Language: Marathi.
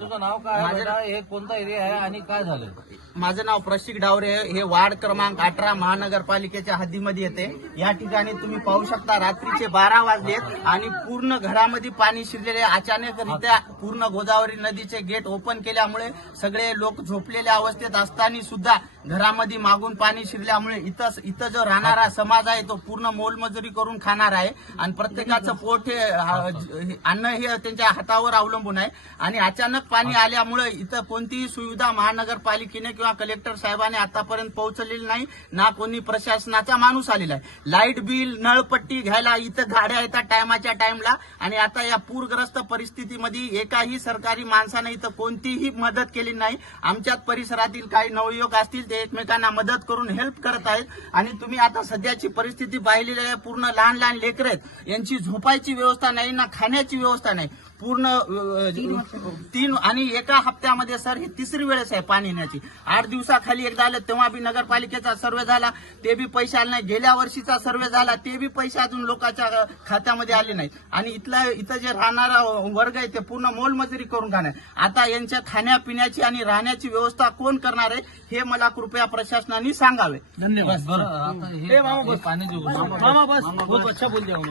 तुझं नाव काय हे कोणता एरिया आहे आणि काय झालं माझं नाव प्रशिक डावरे हे वार्ड क्रमांक अठरा महानगरपालिकेच्या हद्दीमध्ये येते. या ठिकाणी तुम्ही पाहू शकता रात्रीचे बारा वाजलेत आणि पूर्ण घरामध्ये पाणी शिरलेले अचानकरित्या पूर्ण गोदावरी नदीचे गेट ओपन केल्यामुळे सगळे लोक झोपलेल्या अवस्थेत असताना सुद्धा घरामध्ये मागून पाणी शिरल्यामुळे इथं इथं जो राहणारा समाज आहे तो पूर्ण मोलमजुरी करून खाणार आहे. आणि प्रत्येकाचं पोट हे अन्न हे त्यांच्या हातावर अवलंबून आहे. आणि अचानक पाणी आल्यामुळे इथं कोणतीही सुविधा महानगरपालिकेने किंवा कलेक्टर साहेबांनी आतापर्यंत पोहोचलेली नाही ना कोणी प्रशासनाचा माणूस आलेला आहे. लाइट बिल नळपट्टी घ्यायला इथं गाड्या येतात टायमाच्या टाइमला आणि आता या पूरग्रस्त परिस्थितीमध्ये एकाही सरकारी माणसाने इथं कोणतीही मदत केली नाही. आमच्याच परिसरातील काही नवयुवक असतील ते एकमेकांना मदत करून हेल्प करत आहेत. आणि तुम्ही आता सध्याची परिस्थिती पाहिलेली आहे पूर्ण लहान लहान लेकरं आहेत. यांची झोपायची व्यवस्था नाही ना खाण्याची व्यवस्था नाही. पूर्ण तीन आणि एका हप्त्यामध्ये सर ही तिसरी वेळेस आहे पाणी येण्याची. आठ दिवसाखाली एकदा आलं तेव्हा बी नगरपालिकेचा सर्वे झाला ते बी पैसे आले नाही. गेल्या वर्षीचा सर्वे झाला ते बी पैसे अजून लोकांच्या खात्यामध्ये आले नाहीत. आणि इथलं इथं जे राहणारा वर्ग आहे ते पूर्ण मोलमजुरी करून खाणार आता यांच्या खाण्यापिण्याची आणि राहण्याची व्यवस्था कोण करणार आहे हे मला कृपया प्रशासनाने सांगावे. पाणी